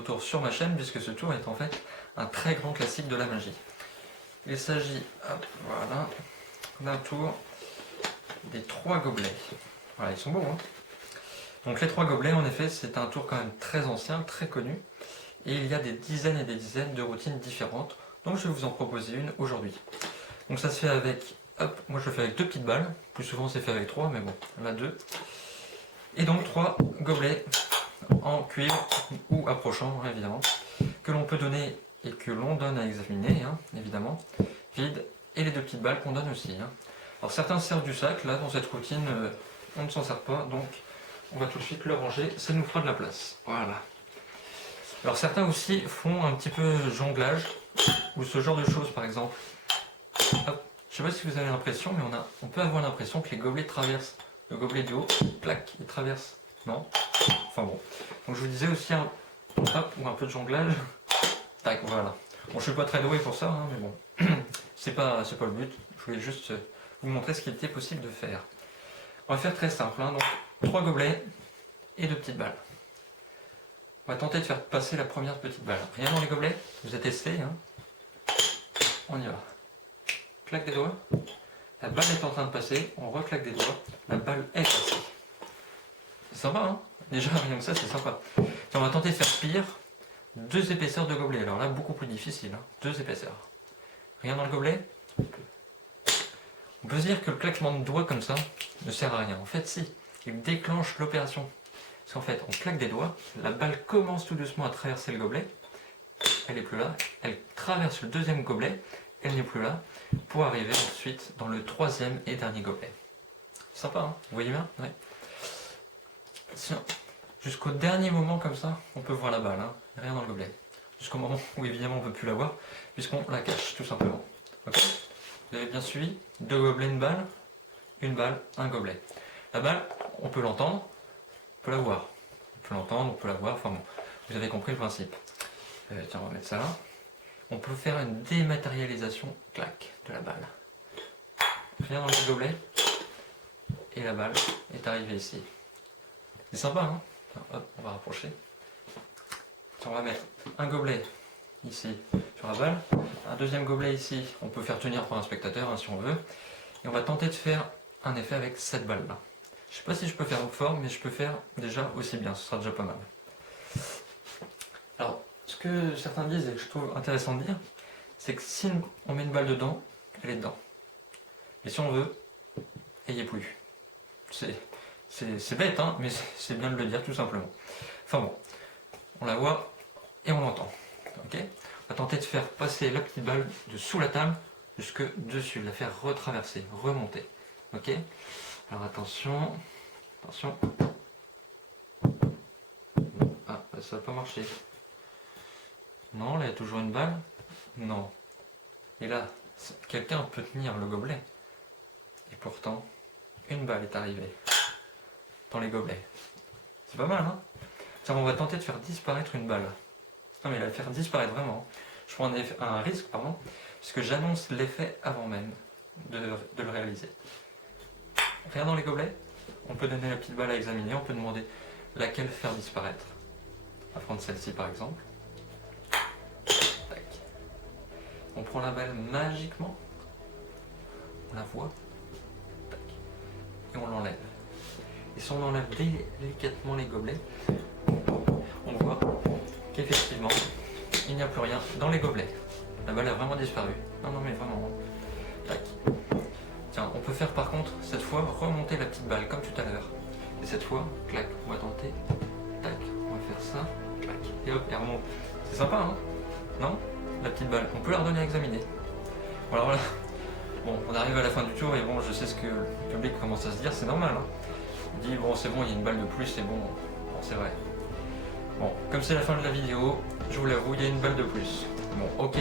nouveau tour sur ma chaîne, puisque ce tour est en fait un très grand classique de la magie. Il s'agit, voilà, d'un tour des 3 gobelets. Voilà, ils sont beaux, hein. Donc les 3 gobelets, en effet, c'est un tour quand même très ancien, très connu, et il y a des dizaines et des dizaines de routines différentes, donc je vais vous en proposer une aujourd'hui. Donc ça se fait avec, moi je le fais avec 2 petites balles, plus souvent c'est fait avec 3, mais bon, là 2. Et donc 3 gobelets en cuivre ou approchant, évidemment, que l'on peut donner et que l'on donne à examiner, hein, évidemment, vide, et les 2 petites balles qu'on donne aussi. Hein. Alors certains servent du sac, là dans cette routine, on ne s'en sert pas, donc on va tout de suite le ranger, ça nous fera de la place. Voilà. Alors certains aussi font un petit peu jonglage, ou ce genre de choses par exemple. Hop. Je sais pas si vous avez l'impression, mais on peut avoir l'impression que les gobelets traversent. Le gobelet du haut, plaque, il traverse. Non? Enfin bon. Donc je vous disais aussi un, hop, ou un peu de jonglage. Tac, voilà. Bon, je suis pas très doué pour ça, hein, mais bon. c'est pas le but. Je voulais juste vous montrer ce qu'il était possible de faire. On va faire très simple, hein, donc 3 gobelets et 2 petites balles. On va tenter de faire passer la première petite balle. Rien dans les gobelets, vous êtes testé, hein. On y va. Claque des doigts. La balle est en train de passer, on reclaque des doigts. La balle est passée. C'est sympa, hein. Déjà, rien que ça, c'est sympa. Tiens, on va tenter de faire pire. 2 épaisseurs de gobelet. Alors là, beaucoup plus difficile, hein. 2 épaisseurs. Rien dans le gobelet. On peut se dire que le claquement de doigts comme ça ne sert à rien. En fait, si. Il déclenche l'opération. Parce qu'en fait, on claque des doigts, la balle commence tout doucement à traverser le gobelet. Elle n'est plus là. Elle traverse le 2e gobelet. Elle n'est plus là. Pour arriver ensuite dans le 3e et dernier gobelet. Sympa, hein. Vous voyez bien? Ouais. Jusqu'au dernier moment comme ça, on peut voir la balle, hein. Rien dans le gobelet. Jusqu'au moment où évidemment on ne peut plus la voir, puisqu'on la cache tout simplement. Okay. Vous avez bien suivi? 2 gobelets, une balle, un gobelet. La balle, on peut l'entendre, on peut la voir. On peut l'entendre, on peut la voir, enfin bon, vous avez compris le principe. Tiens, on va mettre ça là. On peut faire une dématérialisation, clac, de la balle. Rien dans le gobelet, et la balle est arrivée ici. C'est sympa, hein? Hop, on va rapprocher. On va mettre un gobelet ici sur la balle, un 2e gobelet ici, on peut faire tenir par un spectateur, hein, si on veut, et on va tenter de faire un effet avec cette balle là. Je sais pas si je peux faire fort, mais je peux faire déjà aussi bien, ce sera déjà pas mal. Alors, ce que certains disent et que je trouve intéressant de dire, c'est que si on met une balle dedans, elle est dedans. Et si on veut, elle n'y est plus. C'est bête, hein, mais c'est bien de le dire tout simplement. Enfin bon, on la voit et on l'entend. Okay, on va tenter de faire passer la petite balle de sous la table jusque dessus, la faire retraverser, remonter. Ok. Alors attention, attention. Ah, ça n'a pas marché. Non, là il y a toujours une balle. Non. Et là, quelqu'un peut tenir le gobelet. Et pourtant, une balle est arrivée dans les gobelets. C'est pas mal, hein? Tiens, on va tenter de faire disparaître une balle. Non, mais la faire disparaître vraiment. Je prends un risque, pardon, puisque j'annonce l'effet avant même de le réaliser. Rien dans les gobelets. On peut donner la petite balle à examiner, on peut demander laquelle faire disparaître. On va prendre celle-ci par exemple. Tac. On prend la balle magiquement. On la voit. Tac. Et on l'enlève. Et si on enlève délicatement les gobelets, on voit qu'effectivement, il n'y a plus rien dans les gobelets. La balle a vraiment disparu. Non, non, mais vraiment. Tac. Tiens, on peut faire par contre, cette fois, remonter la petite balle comme tout à l'heure. Et cette fois, clac, on va tenter. Tac, on va faire ça. Clac. Et hop, elle remonte. C'est sympa, hein? Non? La petite balle. On peut la redonner à examiner. Bon, alors voilà. Bon, on arrive à la fin du tour et bon, je sais ce que le public commence à se dire, c'est normal, hein? Il dit, bon, c'est bon, il y a une balle de plus, c'est bon. Bon, c'est vrai. Bon, comme c'est la fin de la vidéo, je vous l'avoue, il y a une balle de plus. Bon, ok.